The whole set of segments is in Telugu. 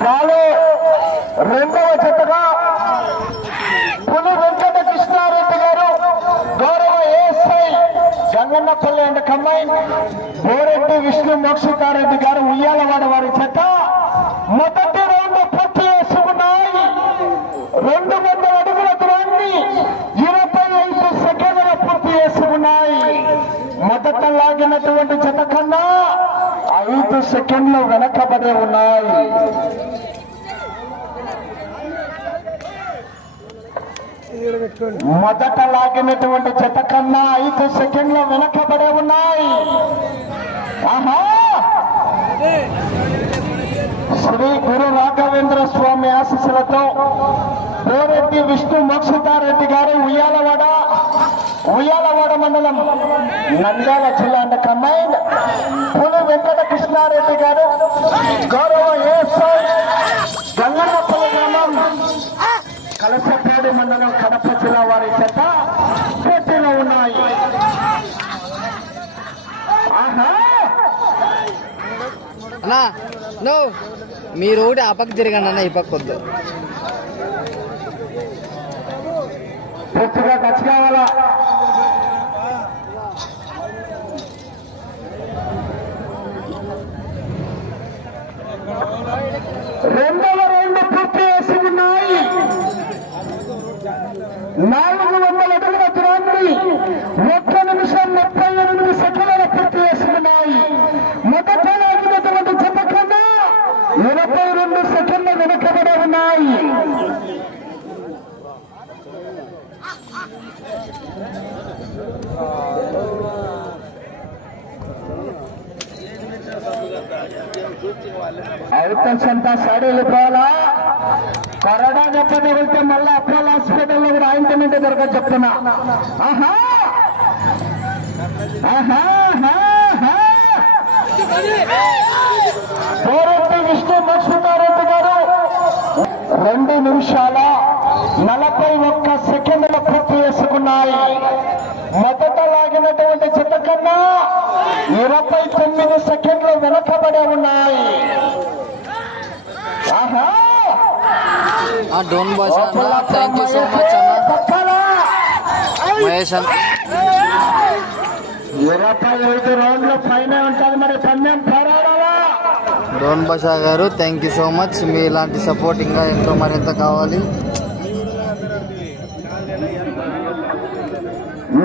కాలు రెండవ జతగా పులి వెంకట కృష్ణారెడ్డి గారు గౌరవ ఏఎస్ఐ గంగన్నపల్లి అండ్ కమ్మాయి బోరెడ్డి విష్ణు మోక్షితారెడ్డి గారు ఉయ్యాలవాడ వారి చేత మొదటి రౌండ్ పూర్తి చేసుకున్నాయి రెండు వందల అడుగుల దూరాన్ని ఇరవై ఐదు సెకండ్ల పూర్తి చేసుకున్నాయి మొదట లాగినటువంటి జత కన్నా ఐదు సెకండ్లు వెనకబడి ఉన్నాయి. మొదట లాగినటువంటి చెత్త కన్నా ఐదు సెకండ్లు వెనకబడే ఉన్నాయి. ఆహా! శ్రీ గురు రాఘవేంద్ర స్వామి ఆశీస్సులతో పేరెడ్డి విష్ణు మోక్షితారెడ్డి గారు ఉయ్యాలవాడ ఉయ్యాలవాడ మండలం నంద్యాల జిల్లా అండ్ కమాండ్ పులి వెంకట కృష్ణారెడ్డి గారు గౌరవ ఏఎస్ఐ గంగన్నపల్లి గ్రామం కలసపేడు మండలం కడప జిల్లా వారి చేత పోటీలో ఉన్నాయి. ఆహా! అన్నా మీరు ఒకటి ఆ పక్క తిరగండి అన్న ఈ పక్క వద్దు. పూర్తిగా ఖర్చు కావాలా రెండవ రౌండ్ పూర్తి చేసి ఉన్నాయి నాలుగు వందల అడుగుల దూరాన్ని ఒక్క నిమిషం ముప్పై ఎనిమిది సెకండ్ల పూర్తి చేసి ఉన్నాయి మొదట లాగినటువంటి జత కన్నా ఇరవై రెండు సెకండ్లు వెనుకబడి ఉన్నాయి అవుతాల్సి అంతా సైడ్ వెళ్ళిపోవాలా కరోనా దెబ్బ తగిలితే మళ్ళీ అపోలో హాస్పిటల్లో కూడా ఆయింట్మెంట్ దొరక చెప్తున్నా. ఆహా! ఆహా, ఆహా. పోరెడ్డి విష్ణు లక్ష్మీనారాయణ గారు రెండు నిమిషాల నలభై ఒక్క సెకండ్ల పూర్తి చేసుకున్నాయి. మొదట లాగినటువంటి చెత్త కన్నా ఇరవై తొమ్మిది సెకండ్లు వెనకబడి ఉన్నాయి. ఆహా! డోన్ భాష అన్న థ్యాంక్ యూ సో మచ్ అన్న. మహేష్ అన్న. ఇరవై ఐదు రౌండ్ల పైన ఉంటుంది మరి పందెం పోరాడాలా? డోన్ భాషా గారు థ్యాంక్ యూ సో మచ్ మీ ఇలాంటి సపోర్ట్ ఇంకా ఎంతో మరింత కావాలి.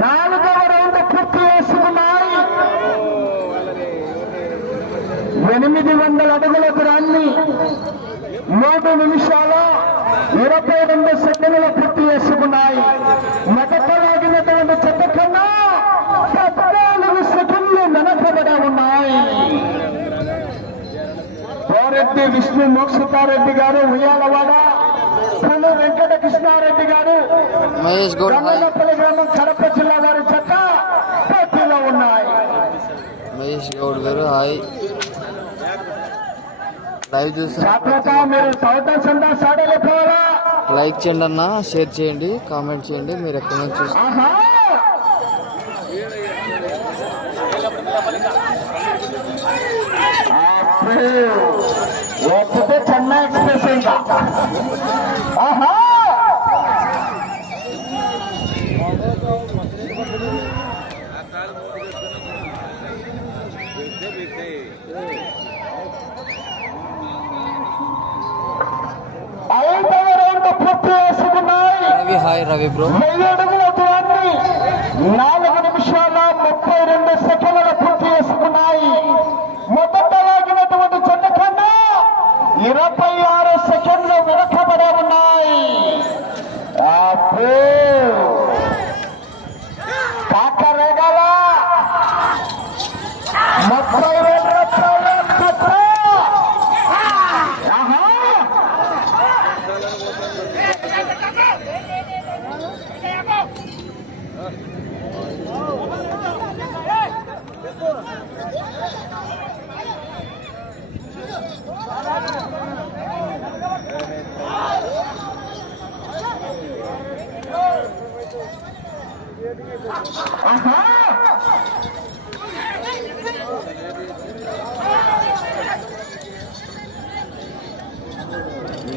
నాలుగవ రౌండ్ పూర్తి చేసుకున్నాయి. ఎనిమిది వందల అడుగుల దూరాన్ని మూడు నిమిషాల ఇరవై రెండు సెకండ్ల పూర్తి చేసుకున్నాయి. మెదకలాగినటువంటి చెత్త కన్నా పద్నాలుగు సెకండ్లు వెనకబడి ఉన్నాయి. కోరెడ్డి విష్ణు మోక్షితారెడ్డి గారు ఉయ్యాలవాడ వెంకట కృష్ణారెడ్డి గారు. మహేష్ గౌడ్ గ్రామం కడప జిల్లా వారి చెత్త పోటీలో ఉన్నాయి. మహేష్ గౌడ్ గారు హాయ్. లైవ్ లైక్ చేయండి అన్న షేర్ చేయండి కామెంట్ చేయండి మీరు ఎక్కడి నుంచి చూస్తున్నారు చెన్నై ఎక్స్ప్రెస్ ఇంకా ఆహా ఐదవ రౌండ్ పూర్తి చేసుకున్నాయి రవి హాయ్ రవి బ్రో. నాలుగు నిమిషాల ముప్పై రెండు సెకండ్ల పూర్తి చేసుకున్నాయి. మొదట లాగినటువంటి చెట్టు కన్నా ఇరవై ఆరు సెకండ్లు వెనకబడి ఉన్నాయి. కాకా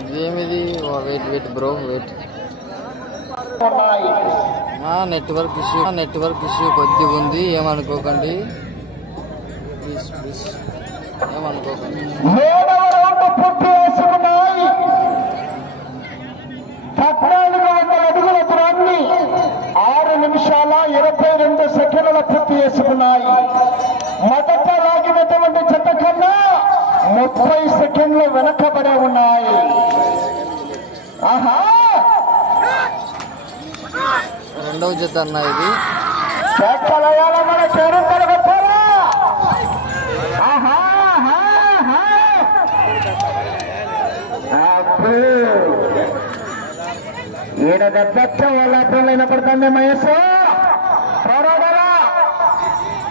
ఇదేమిది? Wait wait bro wait. Network issue network issue కొద్దిగా ఉంది ఏమనుకోకండి. ప్లీజ్ ప్లీజ్ ఏమనుకోకండి. సెకండ్ల పూర్తి చేసుకున్నాయి. మొదట లాగినటువంటి చెత్త కన్నా ముప్పై సెకండ్లు వెనకబడే ఉన్నాయి. ఆహా! రెండవ జత అన్న ఇది. చేతలయాల మన పేరు కలగొట్టారా ఆహా! ఆహా, ఆహా. అబ్బో. ఈడ దెబ్బచ్చ వాళ్ళ అర్థం వినపడుతుంది మహేష్ పోరాడాలా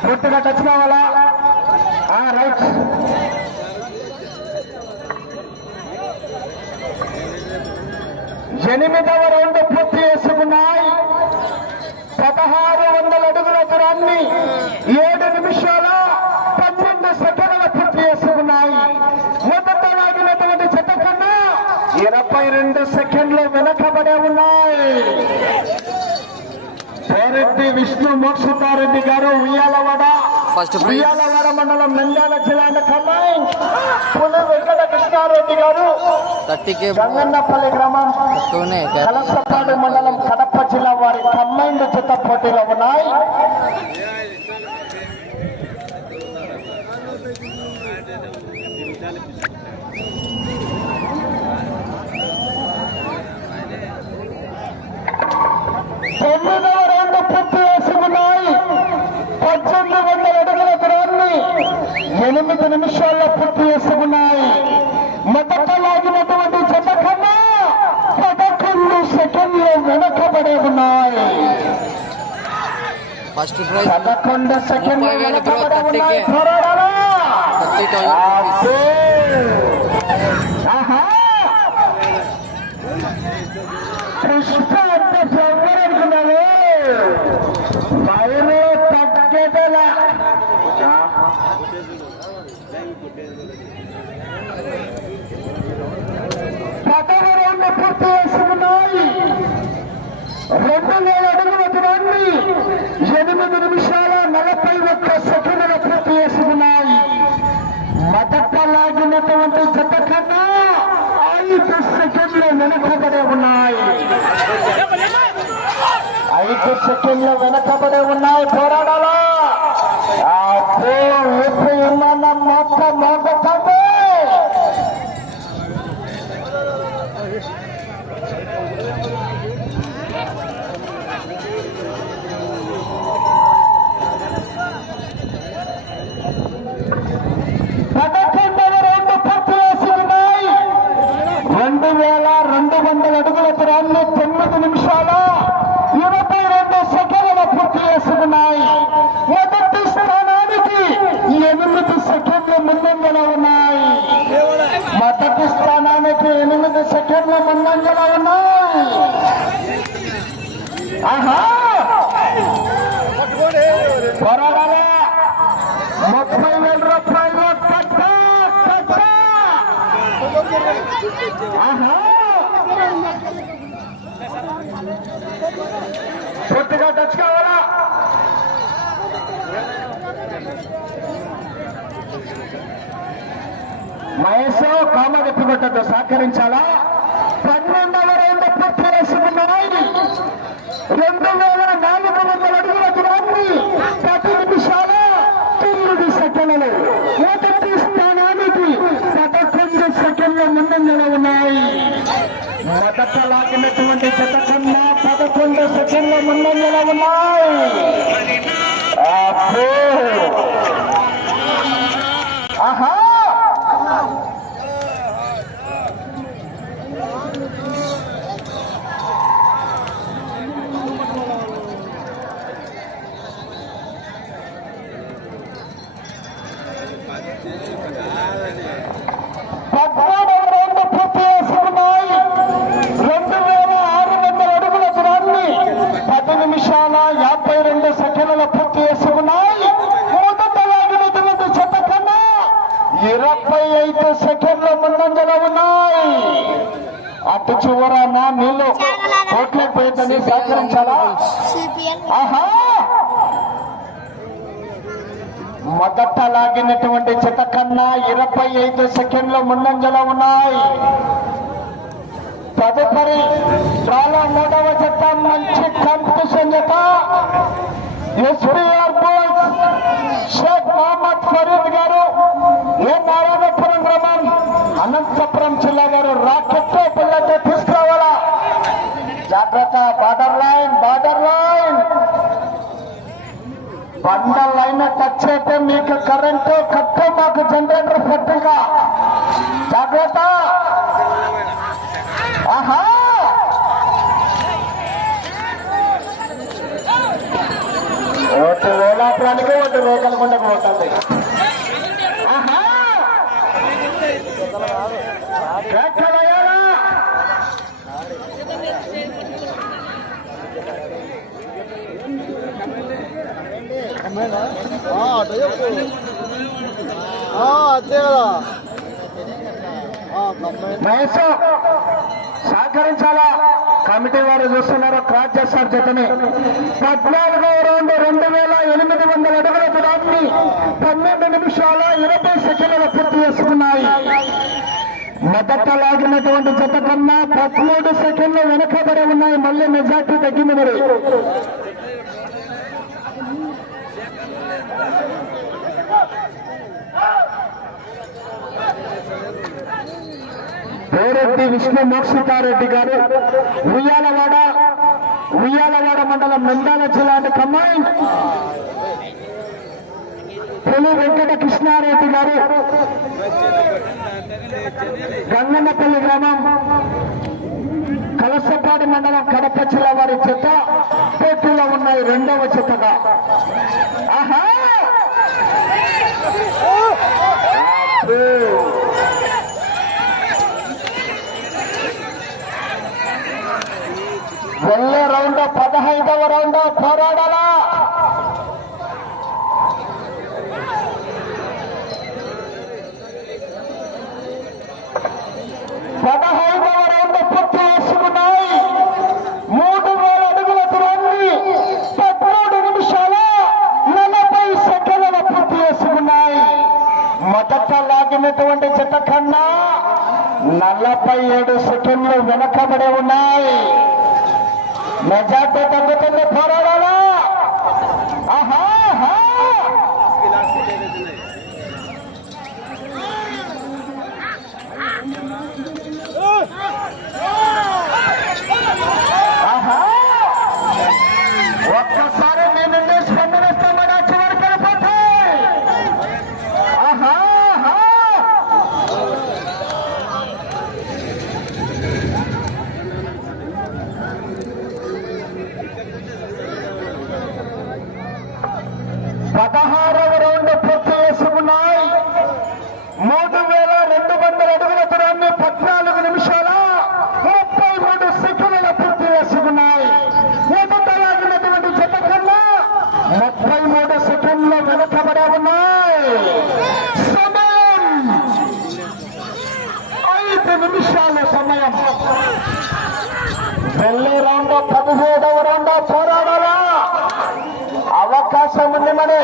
పూర్తిగా టచ్ కావాలా? ఆ, రైట్. ఎనిమిదవ రౌండ్ పూర్తి చేసుకున్నాయి. పదహారు వందల అడుగుల దూరాన్ని ఏడు నిమిషాల పన్నెండు సెకండ్ల పూర్తి చేసుకున్నాయి. మొదట లాగినటువంటి చెత్త కన్నా ఇరవై రెండు సెకండ్లు వెనకబడే ఉన్నాయి. పేరెడ్డి విష్ణు మోక్షతారెడ్డి గారు ఉయ్యాలవాడ. ఫస్ట్ ప్రైజ్ ఉయ్యాలవాడ మండలం నంద్యాల జిల్లా కమ్మాయి పులి వెంకట కృష్ణారెడ్డి గారు. థర్టీ కే గంగన్నపల్లి గ్రామం. తక్కువనే కలసపాడు మండలం కడప జిల్లా వారి కంబైన్డ్ చిత్త పోటీలో ఉన్నాయి. తొమ్మిదవ రౌండ్ పూర్తి చేసుకున్నాయి పద్దెనిమిది వందల అడుగుల దూరాన్ని ఎనిమిది నిమిషాల్లో పూర్తి చేసుకున్నాయి మొదట లాగినటువంటి జత కన్నా పదకొండు సెకండ్లు వెనకబడి ఉన్నాయి ఫస్ట్ ప్రైజ్ పదకొండు సెకండ్లు ముప్పై వేలు బ్రో, వెనకబడి ఉన్నాయి థర్టీకే. పోరాడాలా? థర్టీ థౌసండ్ అబ్బో. ఆహా. పుష్ప అంటే ఫ్లవర్ అనుకున్నాను ఫైర్ తగ్గేదలా పదవ రౌండ్ పూర్తి చేసుకున్నాయి రెండు వేల అడుగుల దూరాన్ని ఎనిమిది నిమిషాల నలభై ఒక్క సెకండ్ల పూర్తి చేసుకున్నాయి మొదట లాగినటువంటి జత కన్నా ఐదు సెకండ్లు వెనకబడే ఉన్నాయి. ఐదు సెకండ్లు వెనకబడే ఉన్నాయి పోరాడాలా? అబ్బో, ఇప్పుడు ఉన్న మొక్క మోగుతుంది పదకొండవ రౌండ్ పూర్తి చేసుకున్నాయి రెండు వేల రెండు వందల అడుగుల దూరాన్ని తొమ్మిది నిమిషాల ఇరవై రెండు సెకండ్ల పూర్తి చేసుకున్నాయి మొదటి స్థానానికి ఎనిమిది సెకండ్ల ముందంజల ఉన్నాయి మొదటి స్థానానికి ఎనిమిది సెకండ్ల ముందంజల ఉన్నాయి ఆహా పోరాడాలి ముప్పై వేల రూపాయలు కట్ట కట్ట ఆహా పూర్తిగా టచ్ కావాలా? మహేష్ కామ ఎత్తుకొట్టద్దు సహకరించాలా? పన్నెండవ రౌండ్ పూర్తి చేసుకున్నాయి రెండు వేల నాలుగు వందల అడుగుల దూరాన్ని పది నిమిషాల తొమ్మిది సెకండ్లు మొదటి స్థానానికి పదకొండు సెకండ్ల ముందంజలో ఉన్నాయి మొదట లాగినటువంటి జత కన్నా పదకొండు సెకండ్ల ముందంజల ఉన్నాయి. ఆహా పద్నాలుగు రౌండ్ పూర్తి చేసుకున్నాయి రెండు వేల ఆరు వందల అడుగుల దూరాన్ని పది నిమిషాల యాభై రెండు సెకండ్ల పూర్తి చేసుకున్నాయి మొదట లాగినటువంటి చెత్త కన్నా ఇరవై ఐదు సెకండ్ల ముందంజలో ఉన్నాయి అటు చివరన నీళ్ళు కోట్లకు పోయిందని ఆహా! మొదట లాగినటువంటి చిత కన్నా ఇరవై ఐదు సెకండ్లు ముందంజలో ఉన్నాయి. తదుపరి చాలా మూడవ జత మంచి కాంపిటీషన్ జత ఎస్పీఆర్ బాయ్స్ షేక్ మహమ్మద్ ఫరీద్ గారు ఏ నారాయణపురం గ్రామం అనంతపురం జిల్లా గారు రాకెట్ పిల్లతో తీసుకురావాలా? జాగ్రత్త బార్డర్ లైన్ బార్డర్ లైన్ బండ లైన్ టచ్ అయితే మీకు కరెంటు కట్టు మాకు జనరేటర్ పట్టుగా జాగ్రత్త. ఆహా. ఓటు వేలాపురానికి ఒకటి వేగలకుండా పోతుంది ఆహా కేకలయ్యారా? అదే కదా మహేష్ సహకరించాలా? కమిటీ వారు చూస్తున్నారు. క్రాస్ చేస్తారు జతని. పద్నాలుగో రౌండ్ రెండు వేల ఎనిమిది వందల అడుగుల దూరాన్ని పన్నెండు నిమిషాల ఇరవై సెకండ్ల పూర్తి చేసుకున్నాయి. మొదట లాగినటువంటి జత కన్నా పదమూడు సెకండ్లు వెనకబడి ఉన్నాయి. మళ్ళీ మెజార్టీ తగ్గింది మరి. పేరెత్తి విష్ణు మోక్షితారెడ్డి గారు. ఉయ్యాలవాడ ఉయ్యాలవాడ మండలం నందాల జిల్లా కమ్మాయి పులి వెంకట కృష్ణారెడ్డి గారు. గంగన్నపల్లి గ్రామం. కలసపాటి మండలం కడప జిల్లా వారి చెత్త. పోటీలో ఉన్నాయి రెండవ చెత్తగా. ఆహా అబ్బో. వెళ్ళే రౌండ్ పదహైదవ రౌండ్ పోరాడాలా? పదహైదవ రౌండ్ పూర్తి చేసుకున్నాయి. మూడు వేల అడుగుల దూరాన్ని పదమూడు నిమిషాల నలభై సెకండ్ల పూర్తి చేసుకున్నాయి. మొదట లాగినటువంటి జత కన్నా నలభై ఏడు సెకండ్లు వెనకబడి ఉన్నాయి. మెజార్టీ తగ్గుతుంది పోరాడాలా ఆహా ఆహా. ఆహా. ఒక్కసారి మీ నుండి స్పందనిస్తామని చివరి కనపడి ఆహా ఆహా. పదహారవ రౌండ్ పూర్తి చేసుకున్నాయి మూడు వేల రెండు వందల అడుగుల దూరాన్ని పద్నాలుగు నిమిషాల ముప్పై మూడు సెకండ్ల పూర్తి చేసుకున్నాయి ఎదుట లాగినటువంటి జత కన్నా ముప్పై మూడు సెకండ్లు వెనకబడి ఉన్నాయి సమయం ఐదు నిమిషాల సమయం వెళ్ళే రౌండ్ పదిహేడవ రౌండ్ పోరాడాలా అవకాశం ఉంది మరి పదిహేడవ రౌండ్ పూర్తి చేసుకున్నాయి మూడు వేల నాలుగు వందల అడుగుల దూరాన్ని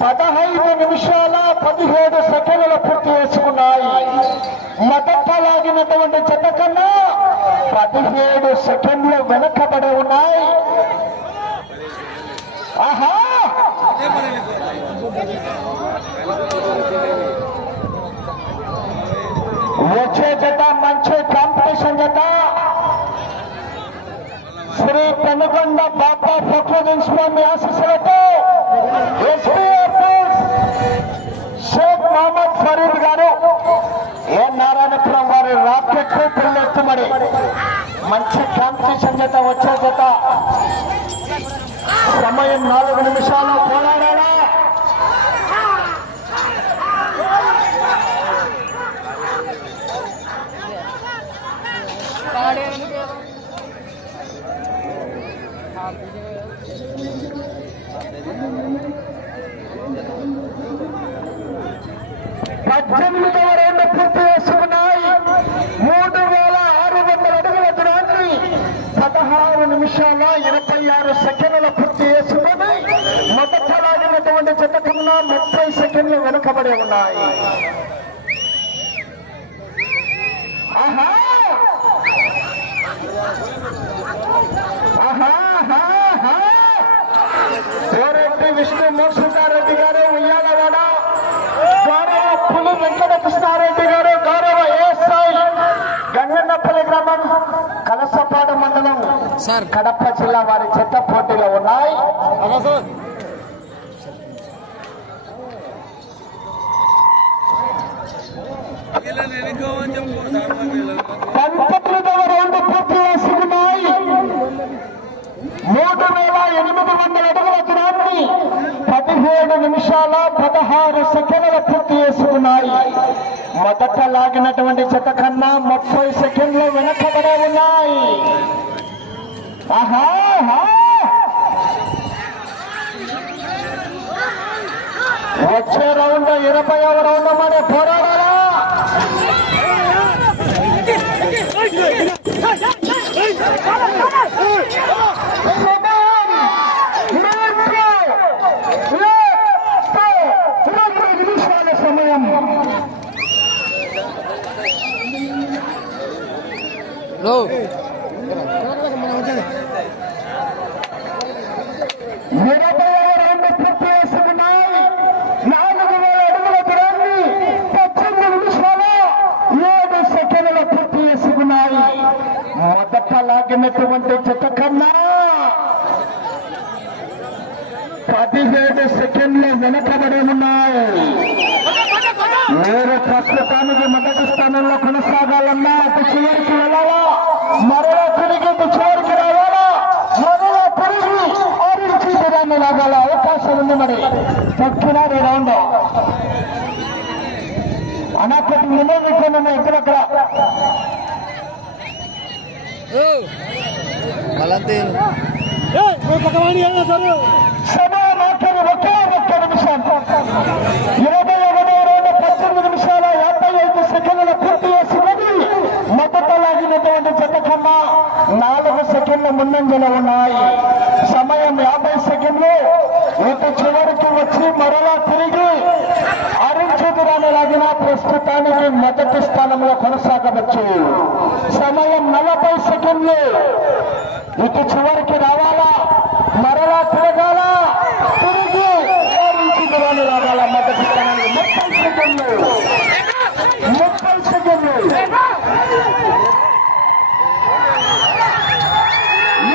పదహైదు నిమిషాల పదిహేడు సెకండ్ల పూర్తి చేసుకున్నాయి. మొదట లాగినటువంటి జత కన్నా పదిహేడు సెకండ్లు వెనకబడి ఉన్నాయి. ఆహా! వచ్చే జత మంచి కాంపిటీషన్ జత. శ్రీ పెనుకొండ బాబా ఫక్రుద్దీన్ స్వామి ఆశీస్సులతో ఎస్పీ షేక్ మహమ్మద్ ఫరీద్ గారు ఎన్ఆర్ మరి రాకెట్ పెళ్ళొస్తు మరి మంచి కాంపిటీషన్ చేత వచ్చే చేత సమయం నాలుగు నిమిషాలు పోరాడారా పద్దెనిమిదవ రెండు పూర్తి నిమిషాల ఇరవై ఆరు సెకండ్ల పూర్తి చేసుకుని మొదట లాగినటువంటి జత కన్నా ముప్పై సెకండ్లు వెనుకబడి ఉన్నాయి. ఆహా! ఆహా విష్ణు మోక్షారెడ్డి గారు ఉయ్యాలవాడ గౌరవ పులి వెంకట కృష్ణారెడ్డి గారు గౌరవ ఏఎస్ఐ గంగన్నపల్లి గ్రామం కలసపాడు మండలం సార్ కడప జిల్లా వారి చెత్త పోటీలో ఉన్నాయి. పంతొమ్మిదవ రౌండ్ పూర్తి చేసుకున్నాయి మూడు వేల ఎనిమిది వందల అడుగుల దూరాన్ని పదిహేడు నిమిషాల పదహారు సెకండ్ల పూర్తి చేసుకున్నాయి మొదట లాగినటువంటి జత కన్నా ముప్పై సెకండ్లు వెనకబడే ఉన్నాయి. ఆహా వచ్చే రౌండ్లో ఇరవై రౌండ్ మరి పోరాడాలా? సమయం లో ఇరవై రెండు పూర్తి చేసుకున్నాయి నాలుగు వేల అడుగుల దూరాన్ని పద్దెనిమిది నిమిషాల ఏడు సెకండ్ల పూర్తి చేసుకున్నాయి మొదట లాగినటువంటి జత కన్నా పదిహేడు సెకండ్లు వెనకబడి ఉన్నాయి. మీరు ప్రస్తుతానికి మొదటి స్థానంలో కొనసాగాలన్నా అటు చివరికి వెళ్ళాలా? మరో తిరిగి ఇటు చివరికి రావాలా? మరో తిరిగి ఆరించి దాన్ని లాగాల అవకాశం ఉంది మరి. తక్కిన రౌండ్ అనక్కడి నిలబెట్టుకున్నాము ఎక్కడక్కడ? వాళ్ళంతే సమయం ఆఖరి ఒకే ఒక్క నిమిషం ఇరవై ఒకటి రెండు పద్దెనిమిది నిమిషాల యాభై ఐదు సెకండ్ల పూర్తి చేసుకుని మొదట లాగినటువంటి జత కన్నా నాలుగు సెకండ్ల ముందంజలో ఉన్నాయి సమయం యాభై సెకండ్లు ఇటు చివరికి వచ్చి మరలా తిరిగి అరుంచుదురాన్ని లాగిన ప్రస్తుతానికి మొదటి స్థానంలో కొనసాగవచ్చు. సమయం నలభై సెకండ్లు. ఇటు చివరికి రావాలా? మరలా తిరగాల? తిరిగి రావాలా? మొదటి స్థానానికి ముప్పై సెకండ్లు ముప్పై సెకండ్లు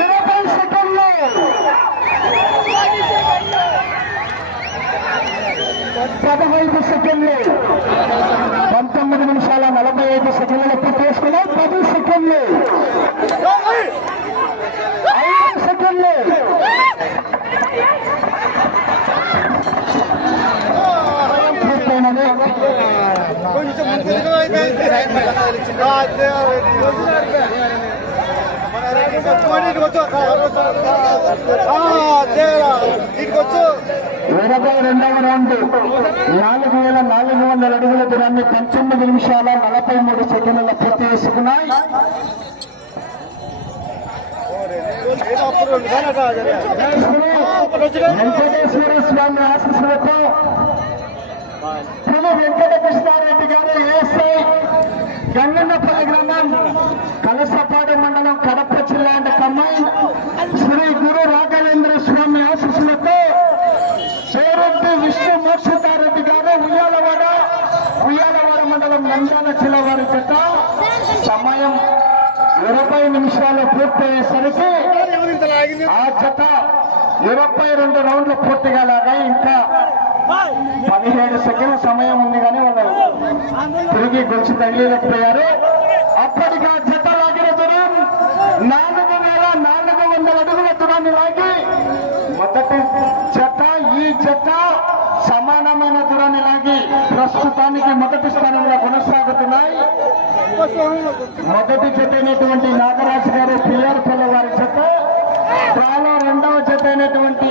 ఇరవై సెకండ్లు పదహైదు సెకండ్లు పంతొమ్మిది నిమిషాల నలభై ఐదు సెకండ్లు పూర్తి చేసుకున్నాం పది సెకండ్లు ఐదు సెకండ్లు సమయం పూర్తయినది ఇరవై రెండవ రౌండ్. నాలుగు వేల నాలుగు వందల అడుగుల దూరాన్ని పంతొమ్మిది నిమిషాల నలభై మూడు సెకండ్ల పూర్తి చేసుకున్నాయి. వెంకటేశ్వర స్వామి ఆశీస్సులతో పులి వెంకటకృష్ణారెడ్డి గారు ఏఎస్ఐ గంగన్నపల్లి గ్రామం కలసపాడు మండలం కడప జిల్లా అండ్ కమ్మాయి శ్రీ గురు రాఘవేంద్ర స్వామి ఆశీస్సులతో పేరెడ్డి విష్ణు మోక్షతారెడ్డి గారు ఉయ్యాలవాడ ఉయ్యాలవాడ మండలం నంద్యాల జిల్లా సమయం ఇరవై నిమిషాలు పూర్తయ్యేసరికి ఆ జత ఇరవై రెండు రౌండ్లు పూర్తిగా లాగా ఇంకా పదిహేడు సెకండ్ల సమయం ఉంది కానీ వాళ్ళు తిరిగి గురించి తగిలిపోయారు అప్పటికా ప్రస్తుతానికి మొదటి స్థానంలో కొనసాగుతున్నాయి. మొదటి జత అయినటువంటి నాగరాజు గారు పిఆర్ పిల్లవారి వారి చాలా రెండవ జత అయినటువంటి